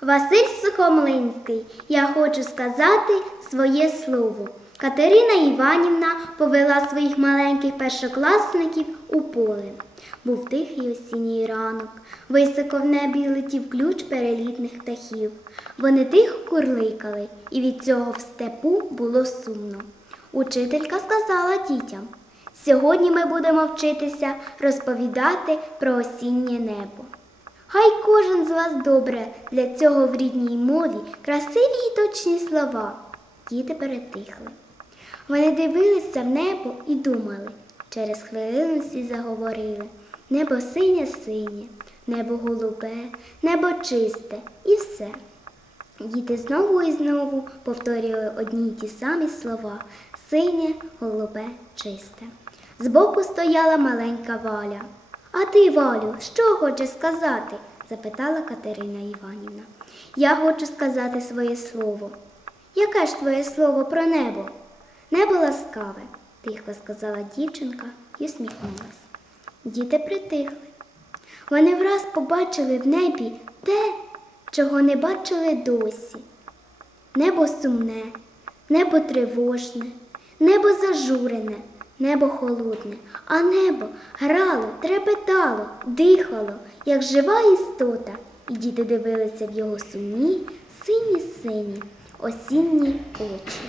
Василь Сухомлинський, я хочу сказати своє слово. Катерина Іванівна повела своїх маленьких першокласників у поле. Був тихий осінній ранок. Високо в небі летів ключ перелітних птахів. Вони тихо курликали, і від цього в степу було сумно. Учителька сказала дітям: сьогодні ми будемо вчитися розповідати про осіннє небо. Хай кожен з вас добре для цього в рідній мові красиві й точні слова. Діти перетихли. Вони дивилися в небо і думали. Через хвилину всі заговорили. Небо синє синє, небо голубе, небо чисте і все. Діти знову і знову повторювали одні й ті самі слова синє, голубе, чисте. Збоку стояла маленька Валя. А ти, Валю, що хочеш сказати? запитала Катерина Іванівна. Я хочу сказати своє слово. Яке ж твоє слово про небо? Небо ласкаве, тихо сказала дівчинка і усміхнулась. Діти притихли. Вони враз побачили в небі те, чого не бачили досі. Небо сумне, небо тривожне, небо зажурене, небо холодне, а небо грало, трепетало, дихало, як жива істота, і діти дивилися в його сумні, сині сині, осінні очі.